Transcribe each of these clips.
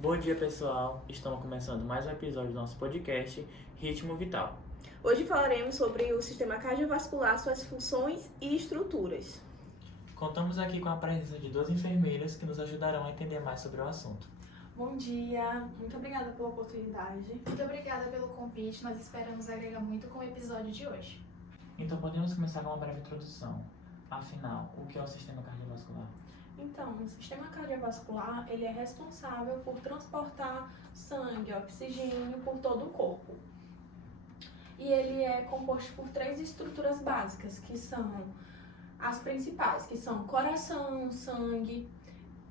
Bom dia, pessoal. Estamos começando mais um episódio do nosso podcast Ritmo Vital. Hoje falaremos sobre o sistema cardiovascular, suas funções e estruturas. Contamos aqui com a presença de duas enfermeiras que nos ajudarão a entender mais sobre o assunto. Bom dia, muito obrigada pela oportunidade. Muito obrigada pelo convite, nós esperamos agregar muito com o episódio de hoje. Então podemos começar com uma breve introdução. Afinal, o que é o sistema cardiovascular? Então, o sistema cardiovascular, ele é responsável por transportar sangue, oxigênio por todo o corpo. E ele é composto por três estruturas básicas, que são as principais, que são coração, sangue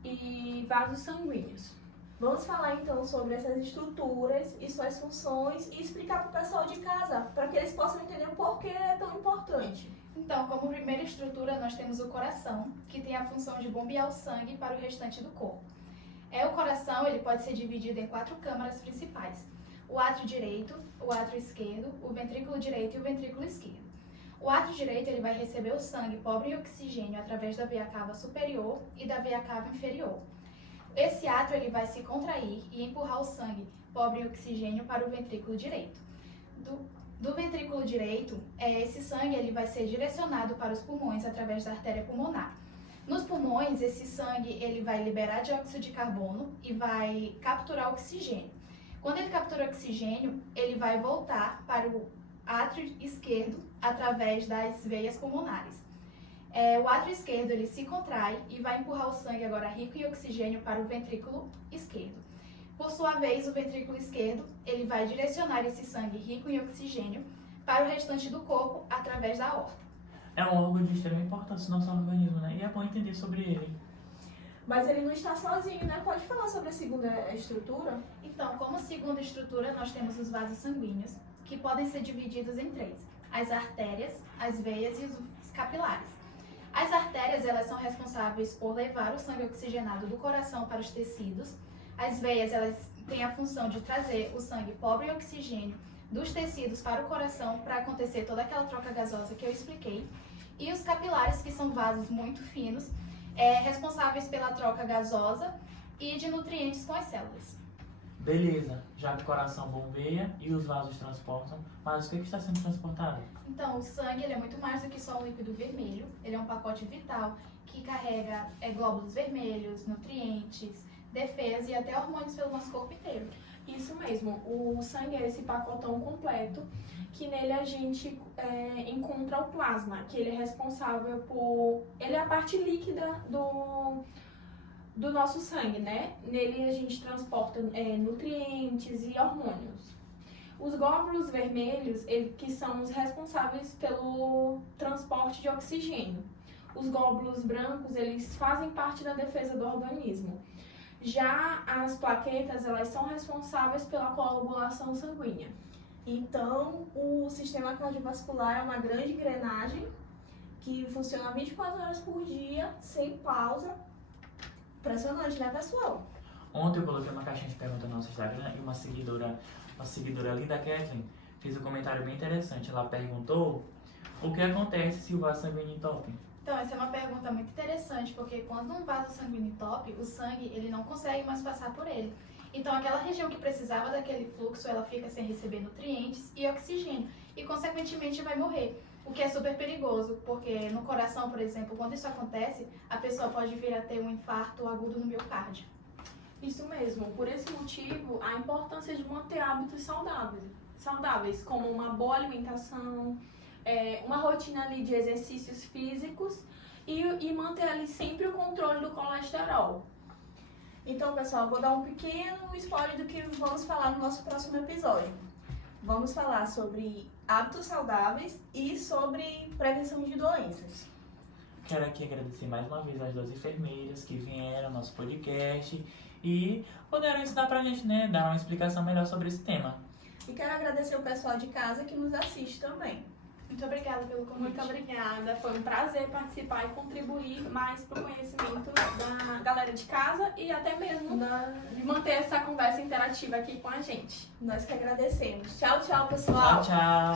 e vasos sanguíneos. Vamos falar então sobre essas estruturas e suas funções e explicar para o pessoal de casa, para que eles possam entender o porquê é tão importante. Então, como primeira estrutura, nós temos o coração, que tem a função de bombear o sangue para o restante do corpo. O coração ele pode ser dividido em 4 câmaras principais: o átrio direito, o átrio esquerdo, o ventrículo direito e o ventrículo esquerdo. O átrio direito ele vai receber o sangue pobre em oxigênio através da veia cava superior e da veia cava inferior. Esse átrio ele vai se contrair e empurrar o sangue pobre em oxigênio para o ventrículo direito. Do ventrículo direito, esse sangue ele vai ser direcionado para os pulmões através da artéria pulmonar. Nos pulmões, esse sangue ele vai liberar dióxido de carbono e vai capturar oxigênio. Quando ele captura oxigênio, ele vai voltar para o átrio esquerdo através das veias pulmonares. O átrio esquerdo ele se contrai e vai empurrar o sangue agora rico em oxigênio para o ventrículo esquerdo. Por sua vez, o ventrículo esquerdo ele vai direcionar esse sangue rico em oxigênio para o restante do corpo através da aorta. É um órgão de extrema importância no nosso organismo, né? E é bom entender sobre ele. Mas ele não está sozinho, né? Pode falar sobre a segunda estrutura? Então, como segunda estrutura, nós temos os vasos sanguíneos, que podem ser divididos em 3: as artérias, as veias e os capilares. As artérias elas são responsáveis por levar o sangue oxigenado do coração para os tecidos. As veias elas têm a função de trazer o sangue pobre em oxigênio dos tecidos para o coração para acontecer toda aquela troca gasosa que eu expliquei. E os capilares, que são vasos muito finos, responsáveis pela troca gasosa e de nutrientes com as células. Beleza, já que o coração bombeia e os vasos transportam, mas o que está sendo transportado? Então, o sangue ele é muito mais do que só um líquido vermelho. Ele é um pacote vital que carrega glóbulos vermelhos, nutrientes, defesas e até hormônios pelo nosso corpo inteiro. Isso mesmo, o sangue é esse pacotão completo, que nele a gente encontra o plasma, que ele é responsável por... Ele é a parte líquida do nosso sangue, né? Nele a gente transporta nutrientes e hormônios. Os glóbulos vermelhos, que são os responsáveis pelo transporte de oxigênio. Os glóbulos brancos, eles fazem parte da defesa do organismo. Já as plaquetas, elas são responsáveis pela coagulação sanguínea. Então, o sistema cardiovascular é uma grande engrenagem que funciona 24 horas por dia, sem pausa. Impressionante, né, pessoal? Ontem eu coloquei uma caixinha de perguntas no nosso Instagram e uma seguidora Linda Kathleen fez um comentário bem interessante. Ela perguntou o que acontece se o vaso sanguíneo entope. Então, essa é uma pergunta muito interessante, porque quando um vaso sanguíneo entope, o sangue ele não consegue mais passar por ele. Então, aquela região que precisava daquele fluxo, ela fica sem receber nutrientes e oxigênio, e consequentemente vai morrer, o que é super perigoso, porque no coração, por exemplo, quando isso acontece, a pessoa pode vir a ter um infarto agudo no miocárdio. Isso mesmo, por esse motivo, a importância de manter hábitos saudáveis, como uma boa alimentação, uma rotina ali de exercícios físicos e manter ali sempre o controle do colesterol. Então, pessoal, vou dar um pequeno spoiler do que vamos falar no nosso próximo episódio. Vamos falar sobre hábitos saudáveis e sobre prevenção de doenças. Quero aqui agradecer mais uma vez as duas enfermeiras que vieram ao nosso podcast e puderam ensinar pra gente, né, dar uma explicação melhor sobre esse tema. E quero agradecer o pessoal de casa que nos assiste também. Muito obrigada pelo convite. Muito obrigada, foi um prazer participar e contribuir mais para o conhecimento da galera de casa e até mesmo de manter essa conversa interativa aqui com a gente. Nós que agradecemos. Tchau, tchau, pessoal. Tchau, tchau.